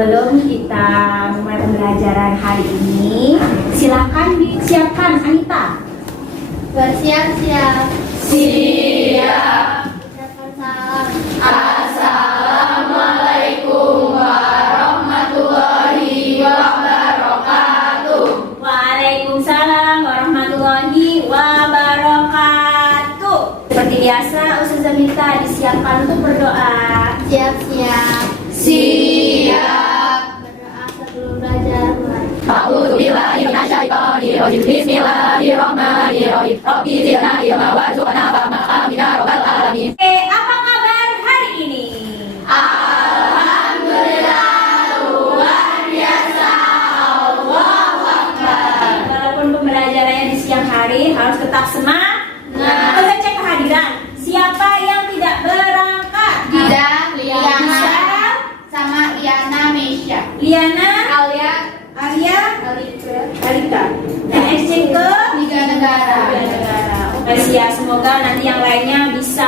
Sebelum kita mulai pembelajaran hari ini, silakan disiapkan Anita. Bersiap-siap. Siap. Ucapkan salam. Assalamualaikum warahmatullahi wabarakatuh. Waalaikumsalam warahmatullahi wabarakatuh. Seperti biasa, Ustazah Mita disiapkan untuk berdoa. Siap-siap. Siap. Berdoa sebelum belajar. A'udzu billahi minasyaitonir rajim. Bismillahirrahmanirrahim. Rabbi zidna ilma warzuqna fahma amin ya rabbal alamin. Apa kabar hari ini? Alhamdulillah, luar biasa. Allahu Akbar. Walaupun pembelajarannya di siang hari, harus tetap semangat. Kita cek kehadiran. Siapa yang tidak berangkat? Tidak, Liana, Liana sama Liana Mesya. Liana, Alia, Arya, Alika. Dan exchange ke tiga negara. Oke, ya, semoga nanti yang lainnya bisa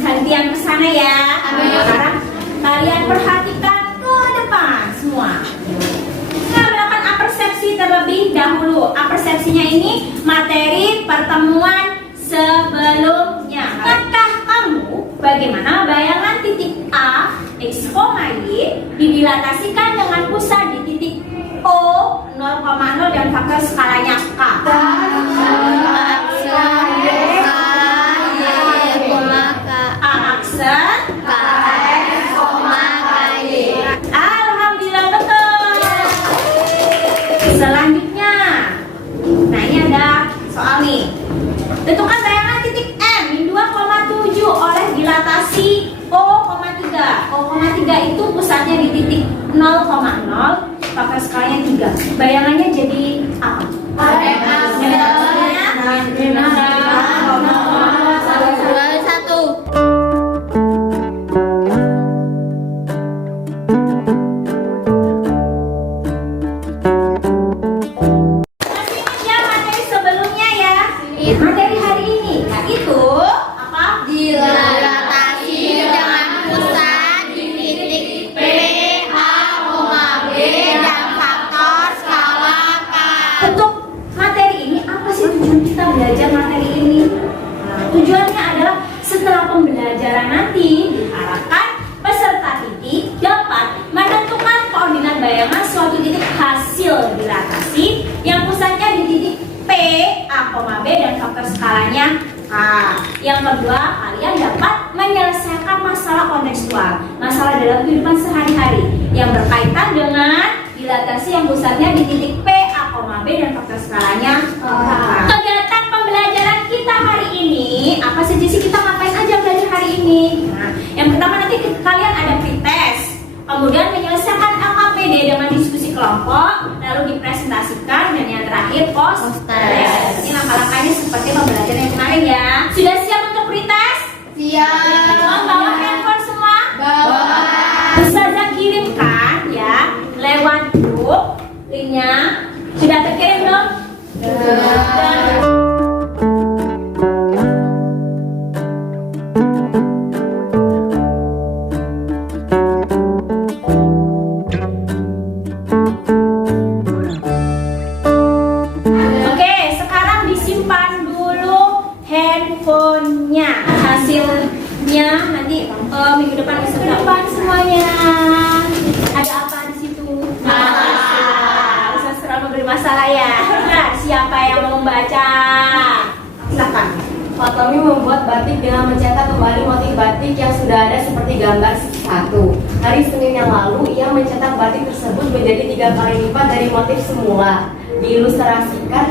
gantian ke sana ya. Amin. Sekarang kalian perhatikan ke depan semua. Kita melakukan apersepsi terlebih dahulu. Apersepsinya ini materi pertemuan sebelumnya. Ingatkah kamu bagaimana bayangan titik A, X, Y didilatasikan dengan pusat di titik O 0,0 dan faktor skalanya K? A aksen, alhamdulillah betul. Selanjutnya, nah ini ada soal nih. Tentukan bayangan titik M min 2,7 oleh dilatasi O,3. O,3 itu pusatnya di titik 0,0, faktor skalanya 3. Bayangannya jadi apa? Masih ingat ya materi sebelumnya ya? Materi hari ini, yaitu apa? Dilatasi dengan pusat di titik P, A, B dan faktor skala K. Untuk materi ini, apa sih tujuan kita belajar materi ini? Nah, tujuannya adalah setelah pembelajaran nanti diharapkan peserta didik dapat menentukan koordinat bayangan suatu titik hasil dilatasi yang pusatnya di titik P, A, B dan faktor skalanya K. Yang kedua, kalian dapat menyelesaikan masalah kontekstual, masalah dalam kehidupan sehari-hari yang berkaitan dengan dilatasi yang pusatnya di titik P, A, B dan faktor skalanya K. Kegiatan pembelajaran kita hari ini, apa saja sih, kita ngapain aja belajar hari ini? Nah, yang pertama nanti kalian ada pretest, kemudian menyelesaikan LKPD dengan diskusi kelompok, lalu dipresentasikan, dan yang terakhir post-test. Ini langkah-langkahnya seperti pembelajaran yang kemarin ya. Sudah siap untuk pretest? Siap. Bawa handphone semua? Bawa. Ustazah kirimkan ya lewat grup linknya. Sudah terkirim belum? Sudah. Oke, sekarang disimpan dulu handphonenya. Hasilnya nanti minggu depan bisa depan semuanya. Ada apa di situ? Masalah. Ustaz Surah memberi masalah ya. Nah, siapa yang mau membaca? Silakan. Fatomi membuat batik dengan mencetak kembali motif batik yang sudah ada seperti gambar 1. Hari Senin yang lalu, ia mencetak batik tersebut menjadi 3 kali lipat dari motif semula. Diilustrasikan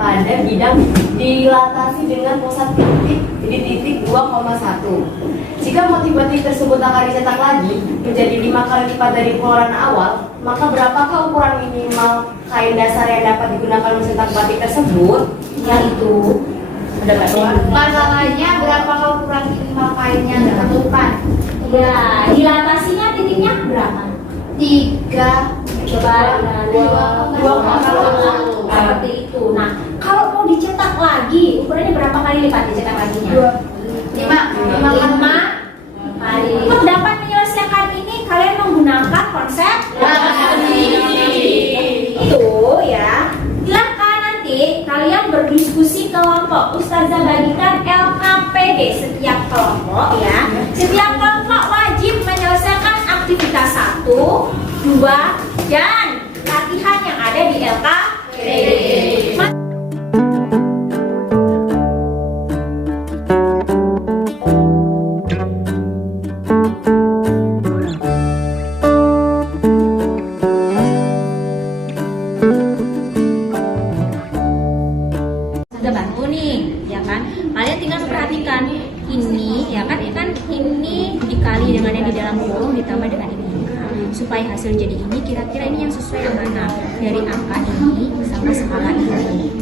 pada bidang dilatasi dengan pusat titik di titik 2,1. Jika motif batik tersebut akan dicetak lagi menjadi 5 kali lipat dari pengeluaran awal, maka berapakah ukuran minimal kain dasar yang dapat digunakan mencetak batik tersebut? Yaitu Masalahnya berapa ukuran minimal kainnya ditentukan? ya, dilatasinya titiknya berapa? 3. Coba 2,1 seperti itu. Nah, kalau mau dicetak lagi, ukurannya berapa kali lipat dicetak laginya? 5 5 kali. Untuk dapat menyelesaikan ini, kalian menggunakan konsep kelompok. Ustazah bagikan LKPD setiap kelompok ya. Setiap kelompok wajib menyelesaikan aktivitas 1, 2, dan latihan yang ada di LKPD. Sudah bantu nih, ya kan? Kalian tinggal perhatikan ini, ya kan? Ini dikali dengan yang di dalam kurung ditambah dengan ini. Supaya hasil jadi ini, kira-kira ini yang sesuai yang mana? Dari angka ini sama skala ini.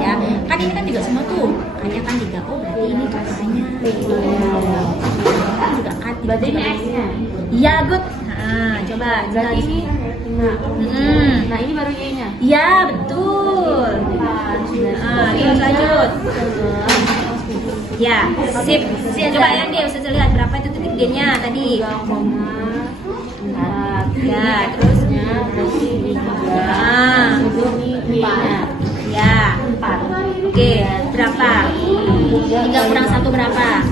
Ya, kan ini kan 3 semua tuh. Hanya kan 3, oh berarti ini katanya. Kan juga kan. Berarti ini X-nya. Iya, good. Nah, coba. Berarti ini 5. Nah, ini baru Y-nya. Iya, betul. Terus lanjut. Ya, sip. Coba yang dia Ustazah lihat berapa itu titik D-nya tadi. Ya, terusnya ya 4. Oke, berapa? 3 kurang 1 berapa?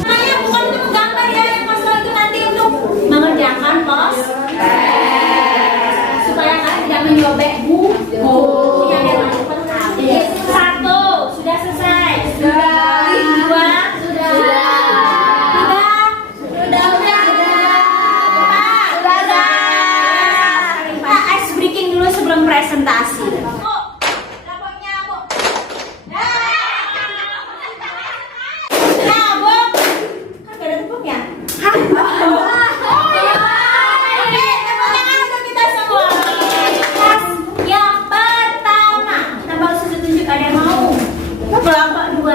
Makanya bukan untuk menggambar ya, yang masalah itu nanti untuk mengerjakan pos supaya kalian tidak menyobek buku yang ada di peta. Jadi 1 sudah selesai. 2 sudah. 3 sudah. Kita ice breaking dulu sebelum presentasi. Bu, rapotnya Bu. Nah, Bu. Kan gak ada tepuknya? Hah? Oke, tepuk tangan untuk kita semua. Kelas yang pertama. Kenapa harus tunjuk ada yang mau? Kelompok 2.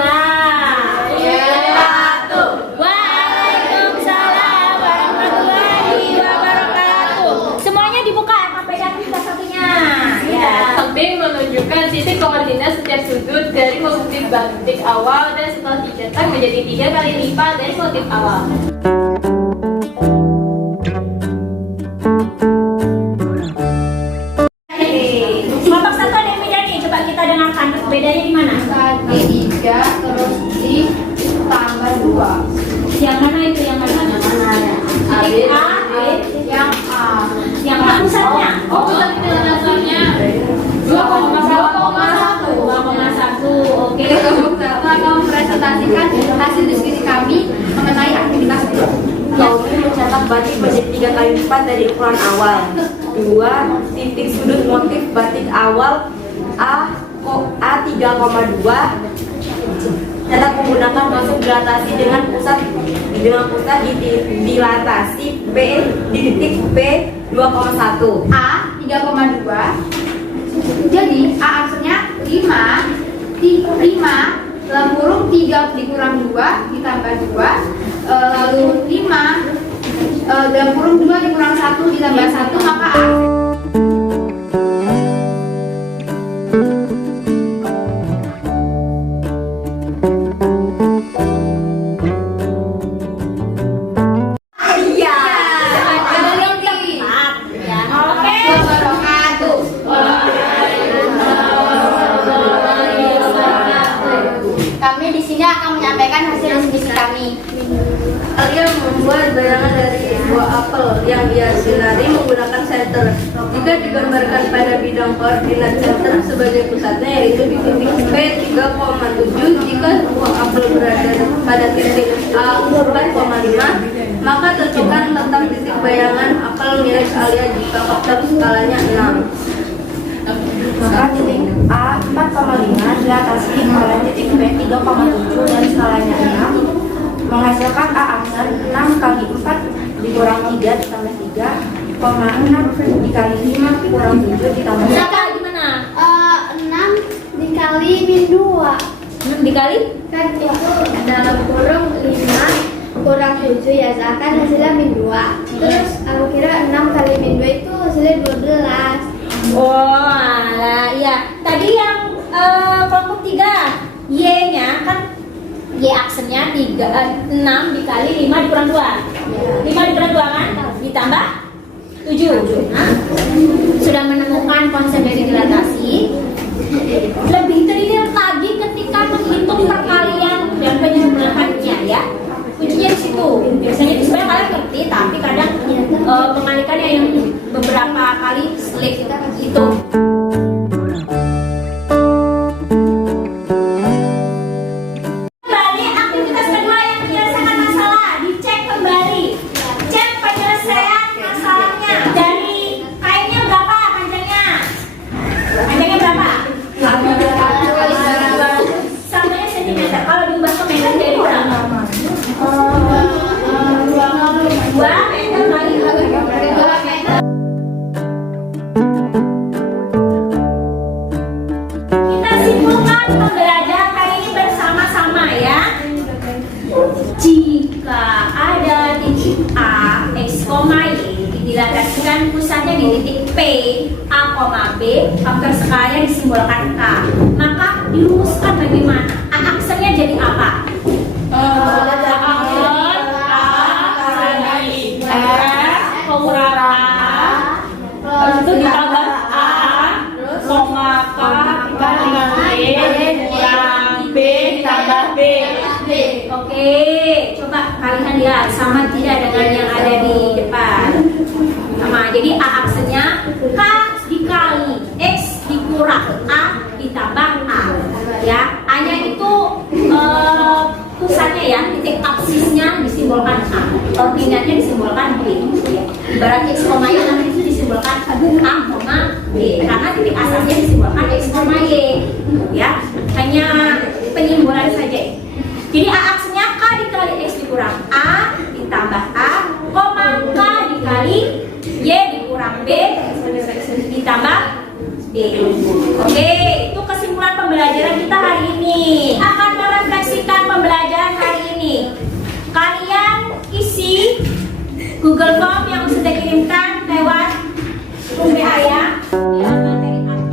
Waalaikumsalam warahmatullahi wabarakatuh. Semuanya dibuka LKPD aktivitas 1-nya. Ya. Samping menunjukkan titik koordinat setiap sudut dari motif batik awal dan setelah dicetak menjadi 3 kali lipat dari motif awal. Kelompok 1 ada yang beda nih. Coba kita dengarkan bedanya di mana? Tadi 3 terus ditambah 2. Yang mana itu? Yang mana? Titik A, B, Yang A. yang A pusatnya. Oh, pusat dasarnya 2,1. 2,1. Oke. Akan mempresentasikan hasil diskusi kami mengenai aktivitas itu. Naomi mencetak batik menjadi 3 kali lipat dari ukuran awal. 2 titik sudut motif batik awal A 3,2 cetak menggunakan masuk dilatasi dengan pusat dilatasi B di titik B 2,1. A 3,2. Jadi A aksesnya 5 dalam kurung 3 dikurang 2 ditambah 2, lalu 5 dalam kurung 2 dikurang 1 ditambah 1, maka A. Iya. Yang Tepat. Ya. Oke. Kami di sini akan menyampaikan hasil diskusi kami. Kalian membuat bayangan dari buah apel yang ia sinari menggunakan senter. Jika digambarkan pada bidang koordinat senter sebagai pusatnya yaitu di titik P 3,7, jika buah apel berada pada titik A 4,5, maka tentukan letak titik bayangan apel milik Alia jika faktor skalanya 6. Maka titik A 4,5 dilatasi oleh titik B 3,7 dan skalanya 6 menghasilkan A aksen 6 kali 4 dikurang 3 ditambah 3, 6 dikali 5 kurang 7 ditambah 1. Saka gimana? 6 dikali min 2 6 dikali? kan itu dalam kurung 5 kurang 7 ya, seakan hasilnya min 2. Terus aku kira 6 kali min 2 itu hasilnya 12. Oh, alah, ya. Tadi yang kelompok 3, Y-nya kan Y aksennya 6 dikali 5 dikurang 2. 5 dikurang 2 kan? Ditambah 7. Nah, sudah menemukan konsep dari dilatasi. Lebih detail lagi ketika menghitung perkalian dan penjumlahannya ya. Kuncinya di situ. Biasanya itu sebenarnya kalian ngerti, tapi kadang pengalikannya yang beberapa kali slip itu. Kembali aktivitas kedua yang menyelesaikan masalah, dicek kembali. Cek penyelesaian masalahnya. Dari kainnya berapa panjangnya? Panjangnya berapa? 1 cm. Kalau diubah ke meter jadi berapa? 2 meter kali 2 meter. Kita simpulkan pembelajaran kali ini bersama-sama ya. Jika ada titik A, X, Y dilandaskan pusatnya di titik P, A, B, faktor sekalanya disimbolkan K. Maka dirumuskan bagaimana? A aksennya jadi apa? Itu ditambah A, koma K dikali B ditambah B. Oke, coba kalian lihat sama tidak dengan yang ada di depan. Sama, jadi A aksennya K dikali X dikurang A ditambah A. Ya, A-nya itu pusatnya ya, titik absisnya disimbolkan A, koordinatnya disimbolkan B. Ibarat X, Y nanti itu disimbolkan A, B, karena titik asalnya disimbolkan X, Y. Ya, hanya penyimbolan saja. Jadi A aksennya K dikali X dikurang A ditambah A, K dikali Y dikurang B ditambah B. Oke, itu kesimpulan pembelajaran kita hari ini. Akan merefleksikan pembelajaran hari ini. Kalian isi Google Form yang sudah kirimkan lewat WA ya. Materi apa yang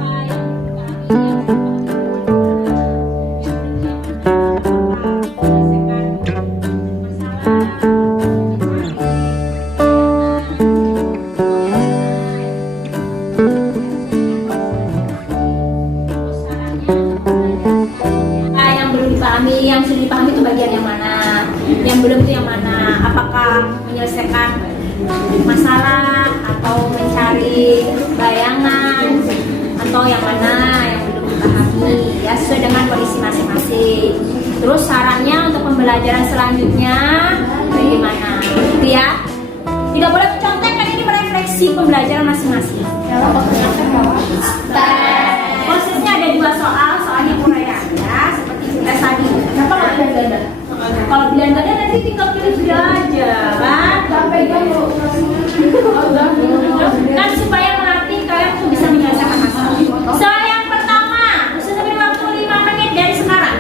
yang sudah dipahami itu bagian yang mana, yang belum itu yang mana, apakah menyelesaikan masalah atau mencari bayangan atau yang mana yang belum dipahami ya, sesuai dengan kondisi masing-masing. Terus sarannya untuk pembelajaran selanjutnya bagaimana gitu ya, tidak boleh mencontek, kan ini merefleksi pembelajaran masing-masing. Prosesnya ada 2 soal, soalnya uraian ya, seperti kita tadi. Kenapa nggak pilih ganda? Kalau pilihan ganda nanti tinggal pilih aja kan? Kan supaya melatih kalian tuh bisa menyelesaikan masalah. Soal yang pertama, sudah beri waktu 5 menit dari sekarang.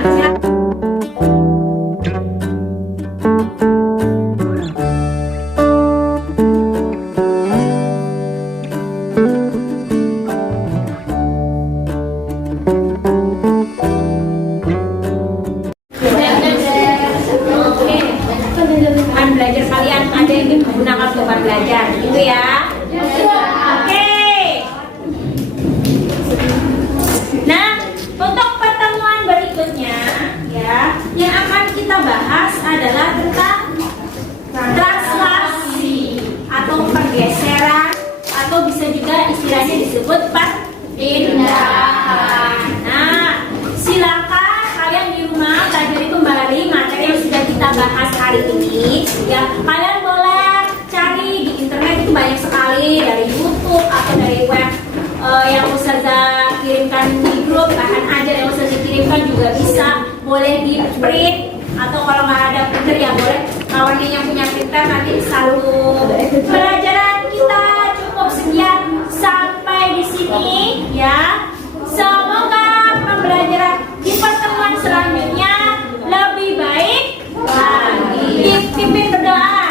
Belajar kalian ada yang menggunakan beban belajar gitu ya. Oke. Nah, untuk pertemuan berikutnya ya, yang akan kita bahas adalah tentang translasi atau pergeseran, atau bisa juga istilahnya disebut perpindahan. Nah, silakan kalian di rumah pelajari kembali materi yang sudah kita bahas hari ini ya. Kalian boleh cari di internet, itu banyak sekali, dari YouTube atau dari web yang Ustazah kirimkan di grup, bahan ajar yang Ustazah kirimkan juga bisa, boleh di print, atau kalau nggak ada printer ya boleh kawannya yang punya printer nanti salur. Pelajaran kita cukup sekian sampai di sini ya. Semoga pembelajaran di pertemuan selanjutnya lebih baik lagi. Pimpin berdoa.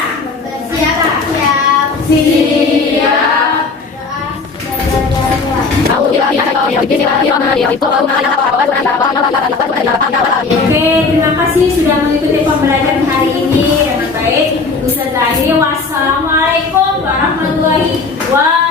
Siap. Siap. Oke, terima kasih sudah mengikuti pembelajaran hari ini dengan baik. Ustazah akhiri, wassalamualaikum warahmatullahi wabarakatuh.